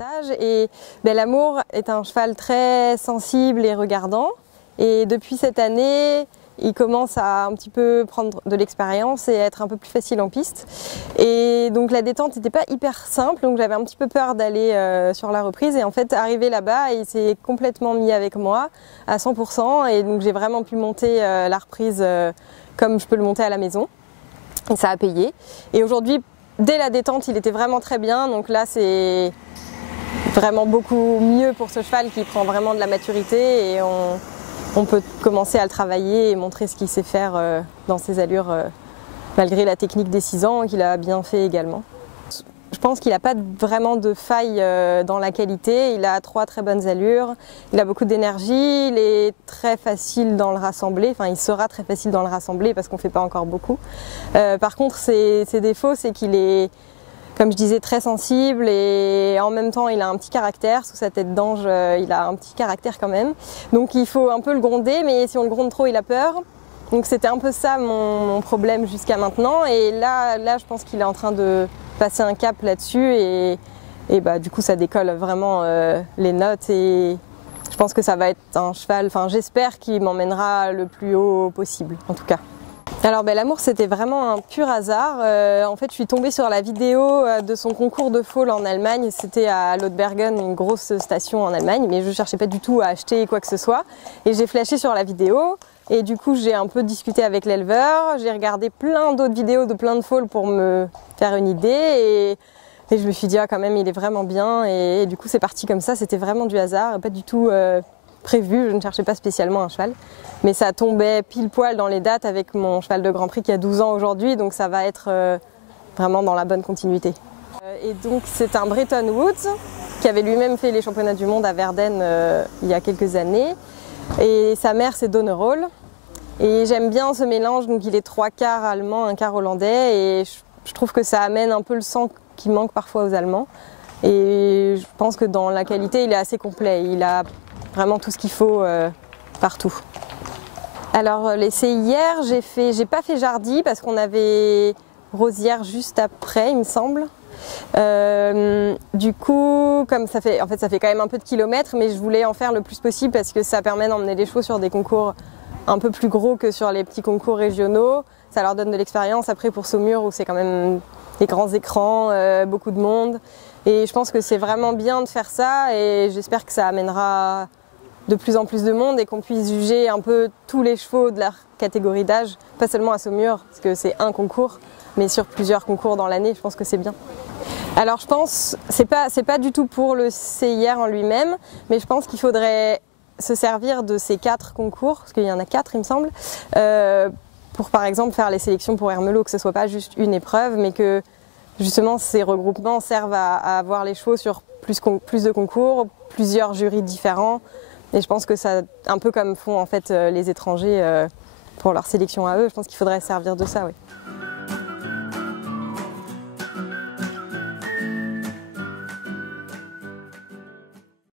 dressage. Et l'Amour est un cheval très sensible et regardant. Et depuis cette année, il commence à un petit peu prendre de l'expérience et être un peu plus facile en piste. Et donc la détente n'était pas hyper simple, donc j'avais un petit peu peur d'aller sur la reprise. Et en fait, arrivé là-bas, il s'est complètement mis avec moi à 100%. Et donc j'ai vraiment pu monter la reprise comme je peux le monter à la maison. Et ça a payé. Et aujourd'hui, dès la détente, il était vraiment très bien. Donc là, c'est vraiment beaucoup mieux pour ce cheval qui prend vraiment de la maturité. Et on peut commencer à le travailler et montrer ce qu'il sait faire dans ses allures, malgré la technique des 6 ans qu'il a bien fait également. Je pense qu'il n'a pas vraiment de faille dans la qualité, il a 3 très bonnes allures, il a beaucoup d'énergie, il est très facile dans le rassemblé, enfin il sera très facile dans le rassemblé parce qu'on ne fait pas encore beaucoup. Par contre ses défauts, c'est qu'il est, comme je disais, très sensible et en même temps il a un petit caractère, sous sa tête d'ange il a un petit caractère quand même. Donc il faut un peu le gronder, mais si on le gronde trop il a peur. Donc c'était un peu ça mon problème jusqu'à maintenant et là je pense qu'il est en train de passer un cap là-dessus et du coup ça décolle vraiment les notes et je pense que ça va être un cheval, enfin j'espère qu'il m'emmènera le plus haut possible en tout cas. Alors l'Amour c'était vraiment un pur hasard, en fait je suis tombée sur la vidéo de son concours de foal en Allemagne, c'était à Lothbergen, une grosse station en Allemagne, mais je ne cherchais pas du tout à acheter quoi que ce soit et j'ai flashé sur la vidéo et du coup j'ai un peu discuté avec l'éleveur, j'ai regardé plein d'autres vidéos de plein de foals pour me faire une idée et je me suis dit ah quand même il est vraiment bien et du coup c'est parti comme ça, c'était vraiment du hasard, pas du tout prévu, je ne cherchais pas spécialement un cheval, mais ça tombait pile poil dans les dates avec mon cheval de Grand Prix qui a 12 ans aujourd'hui, donc ça va être vraiment dans la bonne continuité. Et donc c'est un Bretton Woods qui avait lui-même fait les championnats du monde à Verden il y a quelques années, et sa mère c'est Donnerol, et j'aime bien ce mélange, donc il est 3 quarts allemand, 1 quart hollandais, et je trouve que ça amène un peu le sang qui manque parfois aux Allemands, et je pense que dans la qualité il est assez complet, il a vraiment tout ce qu'il faut partout. Alors l'essai hier, j'ai pas fait Jardy parce qu'on avait Rosière juste après il me semble. Du coup, comme ça fait quand même un peu de kilomètres, mais je voulais en faire le plus possible parce que ça permet d'emmener les chevaux sur des concours un peu plus gros que sur les petits concours régionaux. Ça leur donne de l'expérience après pour Saumur où c'est quand même des grands écrans, beaucoup de monde. Et je pense que c'est vraiment bien de faire ça et j'espère que ça amènera de plus en plus de monde et qu'on puisse juger un peu tous les chevaux de leur catégorie d'âge, pas seulement à Saumur, parce que c'est un concours, mais sur plusieurs concours dans l'année, je pense que c'est bien. Alors je pense, c'est pas du tout pour le CIR en lui-même, mais je pense qu'il faudrait se servir de ces 4 concours, parce qu'il y en a 4 il me semble, pour par exemple faire les sélections pour Ermelo, que ce soit pas juste une épreuve, mais que justement ces regroupements servent à avoir les chevaux sur plus de concours, plusieurs jurys différents. Et je pense que ça, un peu comme font en fait les étrangers pour leur sélection à eux, je pense qu'il faudrait servir de ça, oui.